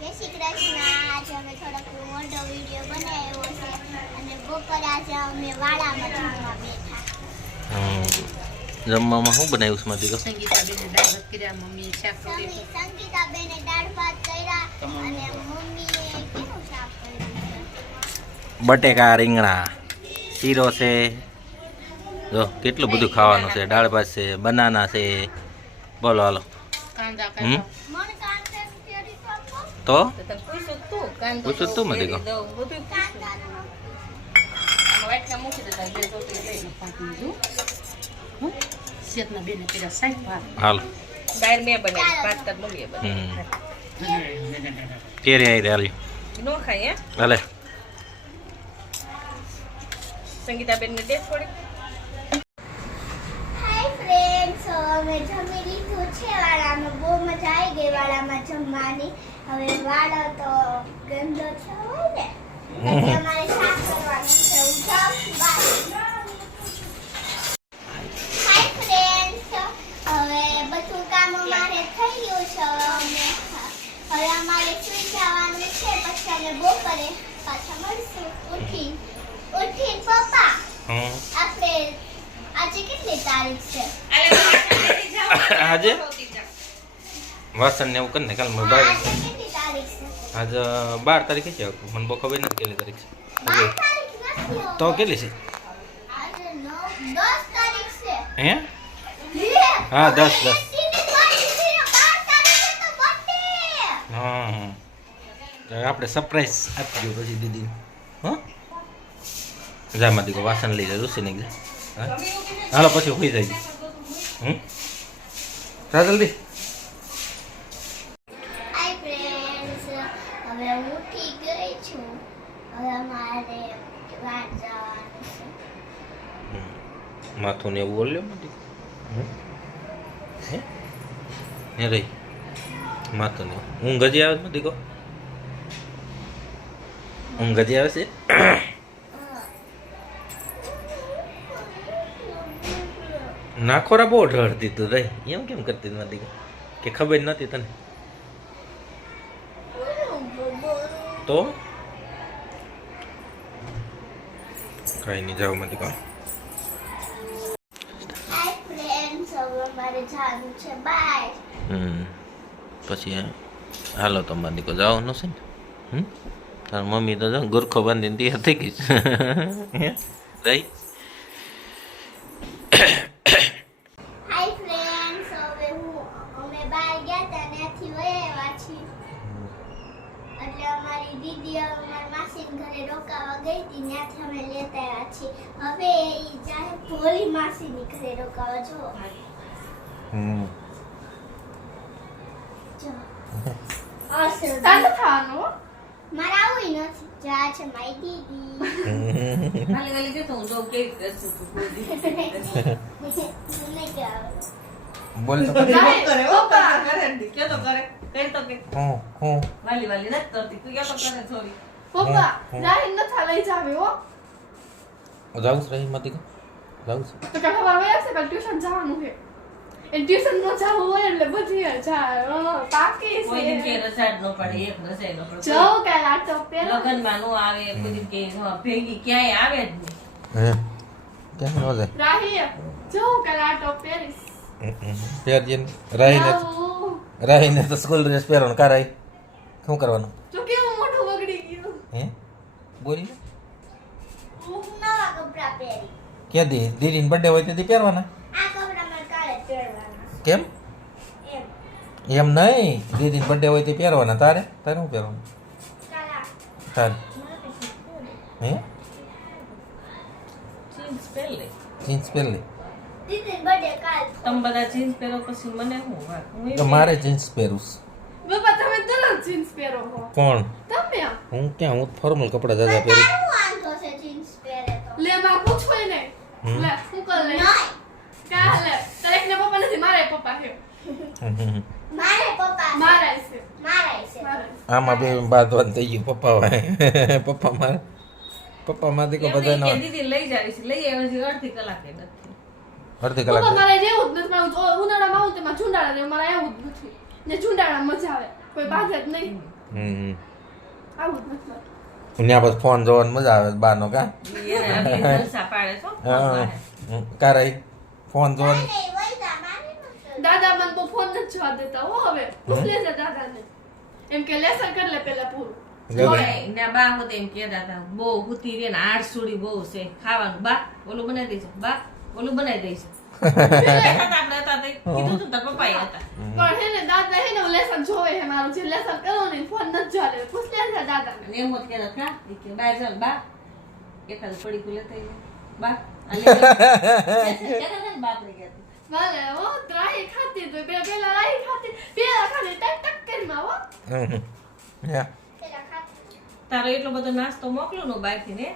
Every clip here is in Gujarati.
જય શ્રી કૃષ્ણ. આજે અમે થોડોક મોટો વિડીયો બનાવ્યો છે અને બપોર આજે અમે વાડામાં જમવા બેઠા. જમવામાં શું બનાવ્યું છે મારી દીકરો? સંગીતાબેને દાળ ભાત કર્યા, મમ્મીએ શાક કર્યું. સંગીતાબેને દાળ ભાત કર્યા અને મમ્મીએ કેવું શાક કર્યું? બટેકા રીંગણા, શીરો છે. જો કેટલું બધું ખાવાનું છે. દાળ ભાત છે, બનાના છે. બોલો હાલો. કાંદા હમ મણ કાંદા ફેરી આપો. તો તને પૂછ્યું તું કાંદો પૂછ્યું તું મને ફેરી કહો. દઉં, બધું પૂછ્યું. કાંદાનો આમાં વાટકા મૂકી દેતા, બે રોટલી લઈને પાકી દીધું. હમ? શેતના બેને કર્યા શાક ભાત. હાલો. દાળ મેં બનાવી, ભાત તાર મમ્મીએ બનાવી. કેરી આવી હાલી નો ખાય હે હાલે. સંગીતાબેનને દે થોડી. હાય ફ્રેન્ડ્સ, અમે જમી લીધું છે વાડામાં. બહુ મજા આવી ગઈ વાડામાં જમવાની. હવે વાડો તો ગંદો થયો હોય ને એટલે અમારે સાફ કરવાનું છે. હું જાઉં છું બહાર. હાય ફ્રેન્ડ્સ, હવે બધું કામ અમારે થઈ ગયું છે. હવે અમારે સુઈ જવાનું છે. પછી અમે બપોરે પાછા મળશું. ઉઠીને પપ્પા આપણે આજે કેટલી તારીખ છે? આજે વાસણ ને એવું કરીને કાલ મને બાર આજે કેટલી તારીખ છે? આજે 12 તારીખે છે. મને બહુ ખબર નથી કેટલી તારીખ છે. 12 તારીખ નથી હો. તો કેટલી છે? આજે 10 તારીખ છે. હે? લે, હા, 10. દીદી બોલી છે, 12 તારીખે તો birthday. હા તો આપણે સરપ્રાઈઝ આપી દઉં પછી દીદીને. હા જામાં દીકો વાસણ લઈ જાય રૂસી નહીં જાય. હાલો પછી હોઈ જાય. જા જલ્દી. હાય ફ્રેન્ડ્સ, હવે હું ઉઠી ગઈ છું. હવે અમારે બહાર જવાનું છે. માથું ને એવું બોલ્યો નથી. હે રહી માથું ને ઊંઘ હજી આવે છે દીકો? ઊંઘ હજી આવે છે? નાખોરા બહુ ઢળતી તું રહી એમ કેમ કરતી નથી કે ખબર નથી તને? તો કઈ નહીં જાવ મતી કહો. હાય ફ્રેન્ડ્સ, હવે અમારે જવાનું છે બહાર. પછી હાલો તો મારી દીકો જવાનું છે ને. તાર મમ્મી તો જો ગુરખો બાંધીને તૈયાર થઈ ગઈ છે. રહી હાય ફ્રેન્ડ્સ, હવે અમે બહાર ગયા હતા ત્યાંથી વયા છીએ. એટલે અમારી દીદી અમારી માસીના ઘરે રોકાવા ગઈ હતી, ત્યાંથી અમે લેતા આવ્યા છીએ. હવે ઈ જાય ભોલી માસીની ઘરે રોકાવા. જો મારે આવું નથી. જા છે મારી દીદી. ખાલી ખાલી કે હું તો કેવી કરશું તું કોઈ દી. મને કે આવે. બોલ તો કરે કે તો કરે કઈ તો કે વાલી વાલી નથી કરતી તું કે તો કરે થોડી. પપ્પા રાહી ન લઈ જાવે હો જાઉં છે રહી મતી કહો જાઉં છે. તો કે હવે આવે છે ટ્યુશન જવાનું છે. એ ટ્યુશન નો જવું હોય એટલે બધી જાય પાકી કોઈ દિન કે છે. રસાડ નો પડે એક રસાઈ નો પડે જો કે લાટો પેલા લગન માં નો આવે કોઈ દિન કે ભેગી ક્યાંય આવે જ નહીં. હે કેમ નો જાય? રાહી જો કે લાટો પેરીસ પહેરજે રહીને તો સ્કૂલ ડ્રેસ પહેરવાનું કારાય શું કરવાનું? જો કેવું મોટું બગડી ગયું. હે બોલી હું નવા કપડાં પહેરી. ક્યાં દી દીદીની બર્થડે હોય તેથી પહેરવાના? આ કપડાં મારે કાલે જ પહેરવાના. કેમ એમ એમ નહીં દીદીની બર્થડે હોય તે પહેરવાના. તારે તારે શું પહેરવાનું? કાલા તારે હે જીન્સ પહેર લે. જીન્સ પહેર લે. દીદી બર્થડે કાલ. તમે બધા જીન્સ પહેરો પછી મને શું વાત હું તો મારે જીન્સ પહેરું છે. બાપા તમે દરરોજ જીન્સ પહેરો હો. કોણ? તમે હું ક્યાં હું ફોર્મલ કપડા દાદા પહેરું. તારું વાંધો છે જીન્સ પહેરે તો. લે માં પૂછોય ને લે શું કર લે નહીં, કા લે તારે ને પપ્પા નથી મારે પપ્પા છે. મારે પપ્પા છે. મારા છે મારાય છે. મારા આમાં બે બાંધવાનું થઈ ગયું. પપ્પા હોય પપ્પા મારે પપ્પા માં દીકો બધા કે દીદી લઈ જાવી છે લઈ આવે છે અડધી કલાકે નથી. અડધી પપ્પા કલાક મારે જેવું જ નથી. મારું ઉનાળામાં આવું તેમાં ઝુંડાળા રહે મારે એવું જ નથી ને ઝુંડાળા મજા આવે કોઈ બાંધે જ નહીં. આવું જ નથી. ત્યાં પછી ફોન જોવાની મજા આવે બાનો કા એને આપી જલસા પાડે છો કારાઈ ફોન જોવાની નહીં, વૈદા મારે નથી. દાદા મને બહુ ફોન નથી જોવા દેતા હો હવે પૂછ લેજે દાદાને એમ કે લેસન કરી લે પેલા પૂરું ને બા હોતે એમ કહેતા હતા બહુ હુતી રે ને આડસુડી બહુ છે ખાવાનું બા ઓલું બનાવી દઈશું બા ઓલું બનાવી દઈશું આપણે હતા તે કીધું તું તાર પપ્પાએ હતા પણ હે ને દાદા હે ને લેસન જોવે હે મારું જે લેસન કરો ને ફોન નથી જોવા દે પૂછ લેજે દાદાને અને એમ જ કહેતા હતા કે બહાર જાવ બા એકાદ પડી કુલે થઈ જાય બા અને કહેતા ને બાપરે કહેતી ભલે હો રાહી ખાતી તો પેલા રાહી ખાતી પેલા ખાલી ટક ટક કરી માં હો પેલા ખાતી. તારો એટલો બધો નાસ્તો મોકલો નો બહારથી ને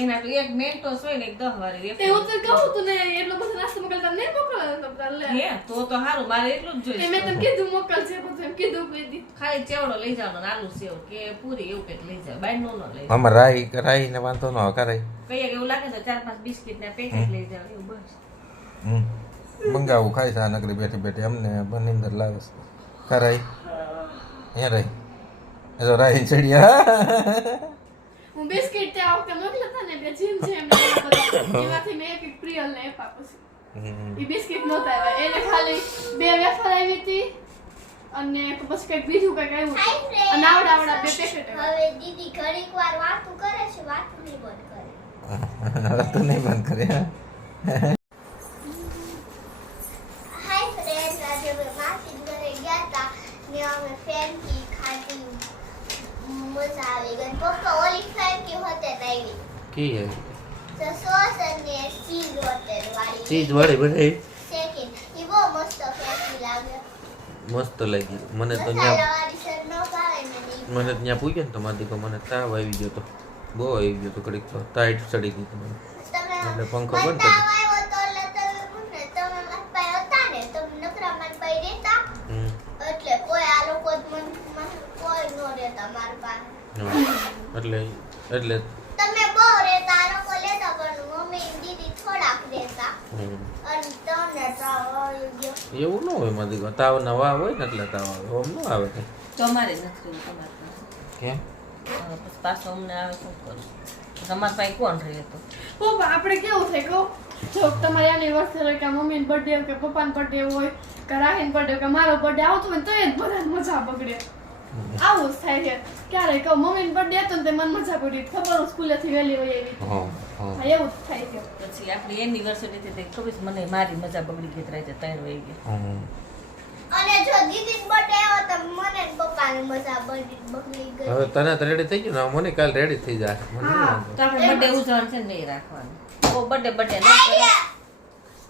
એના તો એક મેન્ટોસ હોય ને એક 10 વાળી તે હું તો કહું તું ને એટલો બધો નાસ્તો મોકલતા નહીં મોકલતા લે હે તો હારું મારે એટલું જ એ મેં તને જોઈએ કીધું મોકલજે બધું એમ કીધું કોઈ દી ખાલી ચેવડો લઈ જવાનો ને આલુ સેવ કે પૂરી એવું કંઈક લઈ જાવ બાય નો લઈ આમાં રાઈ ને વાંધો ન આવે કારાઈ કઈ એવું લાગે તો 4-5 બિસ્કિટ ના પેકેટ લઈ જાવ એવું બસ મંગાવું ખાય છે આ નગરી બેઠી બેઠી અમને બનીંદર લાવે છે કારાઈ હે રહી એ તો રાઈ ચડિયા હું બિસ્કિટ તે આ વખતે મોકલ્યા હતા ને બે જીમ છે એમને બધા એમાંથી મેં એક પ્રિયલ ને આપ્યા પછી એ બિસ્કિટ નહોતા આવ્યા એને ખાલી 2 વેફર આવી હતી અને પછી કંઈક બીજું કંઈક આવ્યું Hi હતું. friends. અને આવડા 2 પેકેટ આવ્યા હવે દીદી ઘડીક વાર વાતું કરે છે, વાતું નહીં બંધ કરે. તો નહીં બંધ કરે હાય ફ્રેન્ડ, આજે અમે માસી ઘરે ગયા હતા ને અમે ફેંકી ખાધી, મજા આવી ગઈ. પપ્પા ઓલી ફેંકી હોતે આવી કી હે તો સોસ અને ચીઝ હોતે વાળી ચીજ વાળી બધી શેકી. ઈ બહુ મસ્ત ફેંકી લાગે. મસ્ત લાગી મને તો મસાલા ત્યાં વાળી સર નો ભાવે ને ઈ. મને ત્યાં પૂછ્યો ને તો મારી દીકરો મને તાવ આવી ગયો તો બહુ આવી ગયો તો ઘડીક તો ટાઈટ ચડી ગઈ હતી મને તમે એટલે પંખો બંધ બતાવ આવ્યો તો એટલે તમે મારા પાસે હતા ને, તમે નકરા મારા પાસે રહેતા હમ. એટલે કોઈ આ લોકો જ કોઈ નો રહેતા મારા પાસે. એટલે તમે બહુ રહેતા, આ લોકો લેતા પણ મમ્મી ને દીદી થોડાક રહેતા હમ. અને તમને તાવ આવી ગયો. એવું ન હોય મારી દીકરો તાવના વાવ હોય ને એટલે તાવ આવે ઓમ ન આવે કઈ તમારે નથી તમારે કેમ પછી પાછો અમને આવે શું કરું તમારા પાસે કોણ રહે તો પપ્પા આપણે કેવું થાય કહો જો તમારી એનિવર્સરી હોય કે મમ્મીનો બર્થડે હોય કે પપ્પાનો બર્થડે હોય કે રાહીનો બર્થડે હોય કે મારો બર્થડે આવતો હોય ને તો એ જ બધાને મજા બગડે આવું જ થાય છે ક્યારે કહું મમ્મીનો બર્થડે હતો ને તે મને મજા પડી ખબર હું સ્કૂલેથી વહેલી હોય એવી હા હા હા, એવું જ થાય છે પછી આપણી એનિવર્સરી થી ખબર છે મને મારી મજા બગડી ગઈ રાતે 3 વાગે હમ. અને જો દીદી બર્થડે આવ્યો તો મને ને પપ્પાને મજા બગડી ગઈ. હવે તને તો રેડી થઈ ગયું ને મને કાલ રેડી થઈ જાય મને નહીં વાંધો. તો આપણે બર્થડે ઉજવવાનું છે ને નહીં રાખવાનું ઓ બર્થડે નહીં આઈડિયા!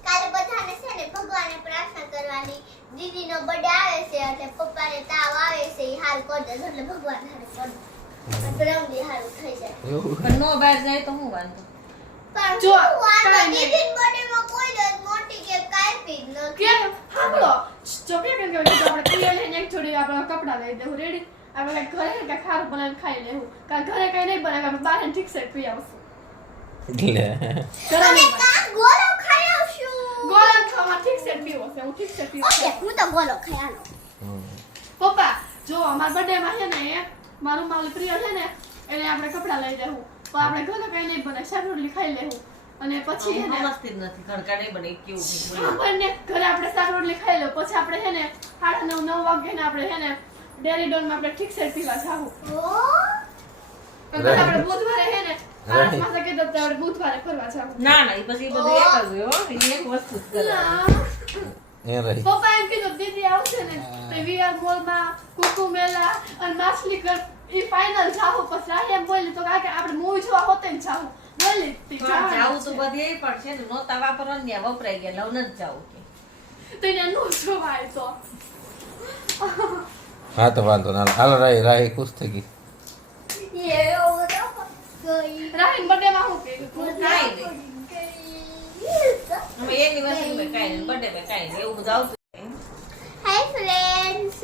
કાલે બધાને છે ને ભગવાનને પ્રાર્થના કરવાની, દીદીનો બર્થડે આવે છે એટલે પપ્પાને તાવ આવે છે ઈ હાલ કરી દે એટલે ભગવાન હારું કરી દે. બ્રહ્મજી હારું થઈ જાય. એવું પણ નો બહાર જાય તો હું વાંધો પણ જો, શું વાંધો, કાંઈ નહીં. દીદીના બર્થડેમાં કોઈ જ મોટી કેક કાપી જ નથી. કેમ સાંભળો જો કે કેમ કે આપણે પ્રિય લઈને એક જોડી આપણે કપડાં લઈ દેવું રેડી આપણે ઘરે કે ખારું બનાવીને ખાઈ લેવું કાં ઘરે કઈ નહીં બનાવે આપણે બહાર ઠીક છે પી આવશું એટલે ઘરે અમે નહીં બનાવે. કાં ગોળો ખાઈ આવશું. ગોળા ખાવા ઠીક છે પીવો છે હું ઠીક છે પીવો ઓકે, હું તો ગોળો ખાઈ આલો. હમ. પપ્પા જો અમારા બર્થડે માં છે ને મારું માવલી પ્રિય છે ને એને આપણે કપડાં લઈ દેવું તો આપણે ઘરે કઈ નહીં બનાવે શાક રોટલી ખાઈ લેવું અને પછી છે ને મસ્તી જ નથી ઘરકા નહીં બને કેવું કંઈક બને. આપણને ઘરે આપણે શાક રોટલી ખાઈ લેવું પછી આપણે છે ને 8:30-9 વાગે ને આપણે છે ને ડેરી ડોલમાં આપણે ઠીક છે પીવા જાવું ઓહ, અને આપણે બુધવારે છે ને આઠ માસે કીધું તો આપણે બુધવારે ફરવા જાવું ના ના એ પછી એ બધું એક જ હોય હો એ એક વસ્તુ જ કરે એ રહી પપ્પા એમ કીધું દીદી આવશે ને તો વીઆર મોલમાં કુકુ મેલા અને માછલી કર ઈ ફાઇનલ જાવું પછી રાહી એમ બોલી તો કાકે આપણે મૂવી જોવા હોતે ને જાવું બોલી તી પણ જાવું તો બધે પણ છે ને નહોતા વાપરવાનું ત્યાં વપરાઈ ગયા લવ નથી જાવું કે તો એને નો જોવાય તો હા તો વાંધો ના હાલ રાહી ખુશ થઈ ગઈ એવો બધો ગઈ. રાહીન બર્થડે માં હું કીધું હું કાંઈ નહીં હવે એનિવર્સરી માં કાંઈ નહીં બર્થડે માં કાંઈ નહીં એવું બધું આવતું નહીં. હાય ફ્રેન્ડ્સ,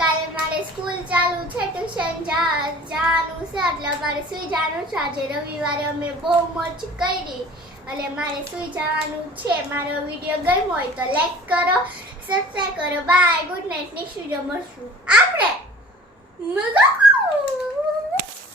કાલે મારે સ્કૂલ ચાલુ છે, ટ્યુશન જવાનું છે એટલે અમારે સુઈ જવાનું છે. આજે રવિવારે અમે બહુ મજ કરી એટલે મારે સુઈ જવાનું છે. મારો વિડીયો ગમ્યો હોય તો લાઈક કરો, સબસ્ક્રાઈબ કરો. Bye, good night. Next video મળશું આપણે. મજા